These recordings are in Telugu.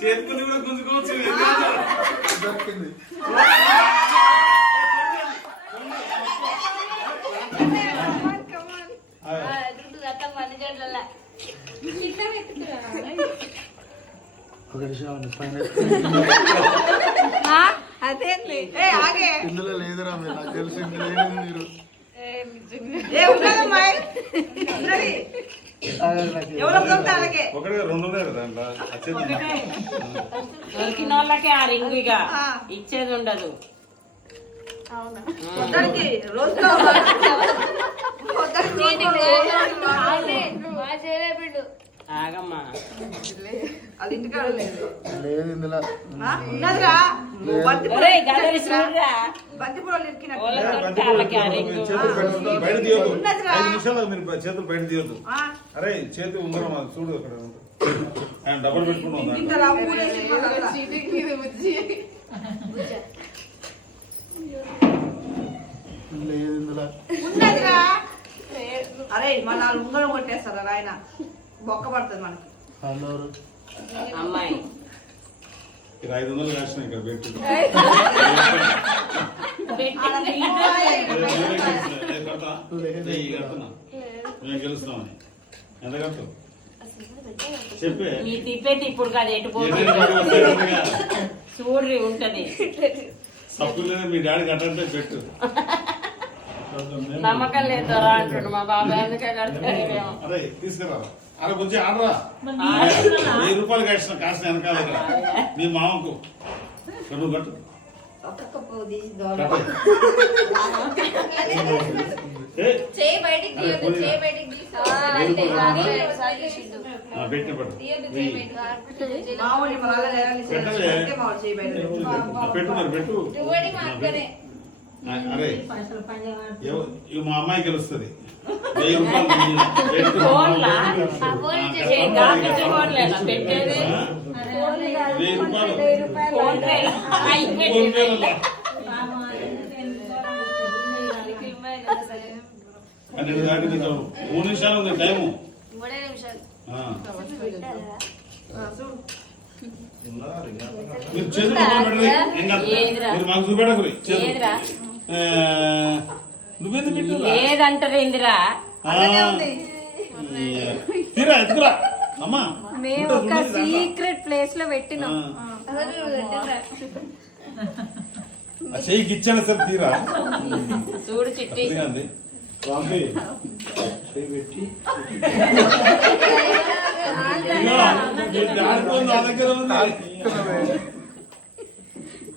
చేతుకుని కూడా గుంజుకోవచ్చు. ఇందులో లేదురా మీరు, నాకు తెలుసు ఇందులో లేదు మీరు. దొరికిన వాళ్ళకే ఆ రింగ్ ఇక ఇచ్చేది ఉండదు. ఆగమ్మా లేదు ఇందులో చేతులు బయట తీయొద్దు. అరే చేతి ఉంగరం చూడు అక్కడ ఆయన డబ్బులు పెట్టుకున్నాం. లేదు ఇందులో. అరే మన ఉంగరం కొట్టేస్తారా ఆయన బొక్క పడుతుంది మనకి. అమ్మాయి 500 కాసిన ఇక్కడ పెట్టు. మేము గెలుస్తామని ఎంత కడతావు చెప్పే. మీ తిప్పేది ఇప్పుడు కాదు, ఎటు పోతుంది చూడ్రి ఉంటది. తప్పులేదు మీ డాడీ కట్టంటే పెట్టు. నమ్మకం లేదు అంటాడు మా బాబాయ్, అందుకే కడతారేమో. అరే తీసుకురా. అరే కొంచెం ఆడరా. 1000 రూపాయలు కట్టిన కాసిన వెనకాల మీ మామకు నువ్వు కట్టు. పెట్టిన పెట్టు మరి పెట్టు. అరే మా అమ్మాయి గెలుస్తుంది. 1000 రూపాయలు. 12 దాటి 3 నిమిషాలు ఉంది టైము. మీరు చేతులు మీరు మాకు చూపెట్టకురి. నువ్వెందుకు పెట్టు లేదంటారు ఇందిరా. తీరా ఎత్తుకురా అమ్మా. మేము ఒక సీక్రెట్ ప్లేస్ లో పెట్టినాం. చెయ్యికి ఇచ్చాను సార్. తీరా చూడు చిట్టి పెట్టి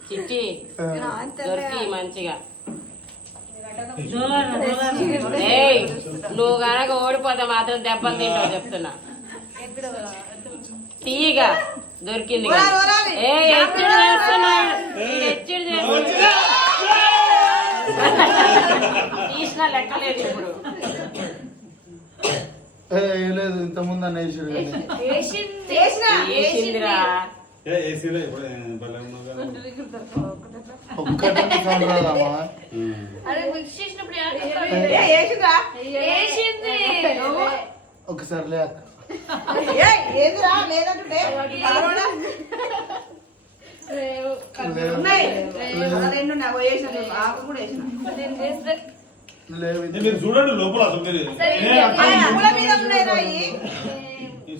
చిట్టి దొరికి మంచిగా. నువ్వు కనుక ఓడిపోతే మాత్రం దెబ్బలు తింటావు చెప్తున్నా. తీయగా దొరికింది. ఎచ్చుడు చేస్తున్నాడు, తీసిన లెక్కలేదు ఇప్పుడు. లేదు ఇంత ముందు అన్న వేసిందిరా. ఒకసారి లే లేదంటే మీరు చూడండి లోపల అసలు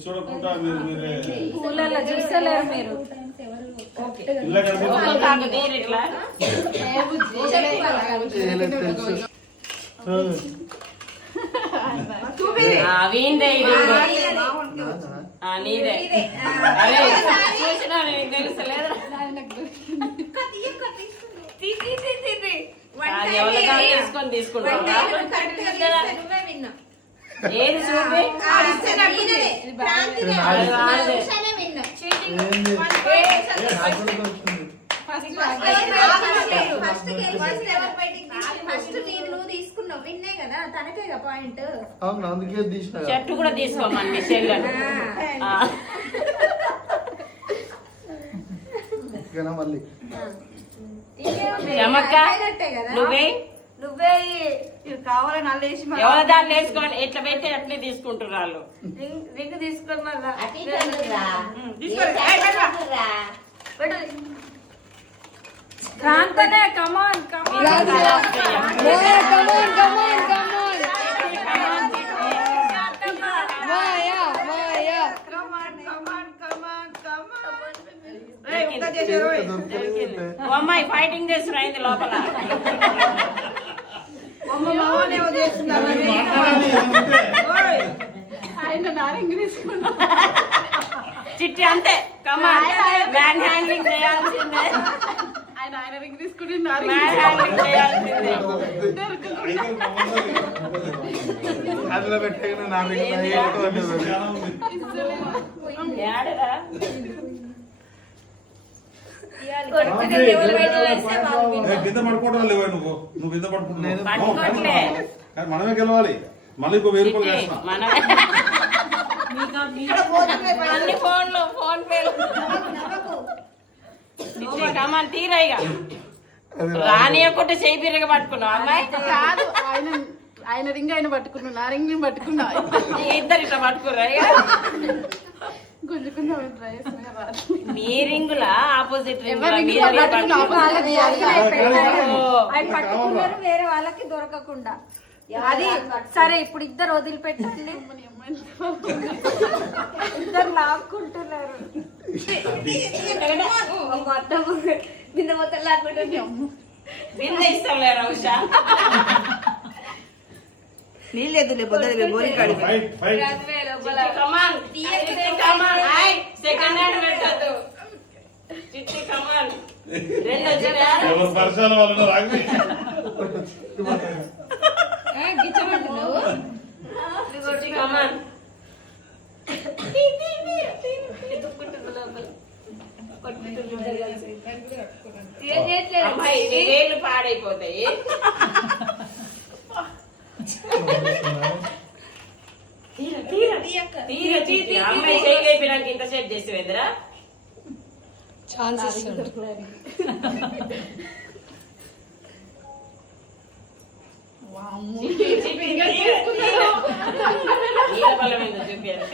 చూడకుండా మీరే చూస్తలేరు మీరు. వీందే నీదే. అరే చూసినా తెలుసలేదు. తీసుకొని తీసుకుంటా. ఏది చూపి తీసుకున్నావు విన్నే కదా. కదా తనకేగా పాయింట్. అవును అందుకే తీసిన షర్ట్ కూడా తీసుకోమని మీ చెల్లెలు. ఓకేనా మళ్ళీ రమక్క నువ్వే ఇది కావాలని అల్ల వేసి మరి ఎవరి దాన్ని వేసుకోండి ఎట్లా పెట్టి అట్లే తీసుకుంటున్నారు వాళ్ళు. రింగ్ తీసుకొని మళ్ళా రాంతనే కమాన్ కమాన్ అమ్మాయి ఫైటింగ్ చేస్తున్నా అయింది లోపల. మాట్లాడాలి ఏమంటే ఆయన నా రింగ్ తీసుకున్నా చిట్టి అంతే కమాన్ మ్యాన్ హ్యాండ్లింగ్ చేయాల్సిందే. ఆయన రింగ్ తీసుకుని నా మ్యాన్ హ్యాండ్లింగ్ చేయాల్సిందే. అందులో పెట్టగానే నా ఏడరా కింద పడుకోవడం లేవా నువ్వు కింద పడుకుంటున్నావు పట్టుకోట్లే. కానీ మనమే గెలవాలి. మళ్ళీ ఇంకో 1000 రూపాయలు వేస్తున్నా. మనమే అన్ని ఫోన్లు ఫోన్ పేలు కమాన్ తీరాయిగా రానియకుంటే చేయి బిర్రగా పట్టుకున్నావు అమ్మాయి. కాదు ఆయన రింగ్ ఆయన పట్టుకున్నా నా రింగ్ నేను పట్టుకున్నా ఇద్దరు ఇట్లా పట్టుకుర్రా కొంచెం కొంచెం ట్రై చేస్తున్నా మీ రింగులా ఆపోజిట్ ఆయన పట్టుకున్నారు వేరే వాళ్ళకి దొరకకుండా. అది సరే ఇప్పుడు ఇద్దరు వదిలిపెట్టండి. ఇద్దరు లాక్కుంటున్నారు. మొత్తం బిందె మొత్తం లాక్కుంటున్నాం. బిందె ఇస్తాం లేరా ఉషా నీళ్ళెద్దులే పొద్దున బోరికాడి ఫైట్ ఫైట్ కమాన్ కమాన్ సెకండ్ హ్యాండ్ పెట్టద్దు చిట్టి కమాన్ రెండు వచ్చినా ఎవరు పరిసరాల వాళ్ళు రాగి చిట్టి కమాన్ అమ్మాయి వేళ్ళు పాడైపోతాయి. అమ్మాయి చేయలేపి నాకు ఇంత సెట్ చేసేవేంద్రా ఛాన్సెస్ చూపించారు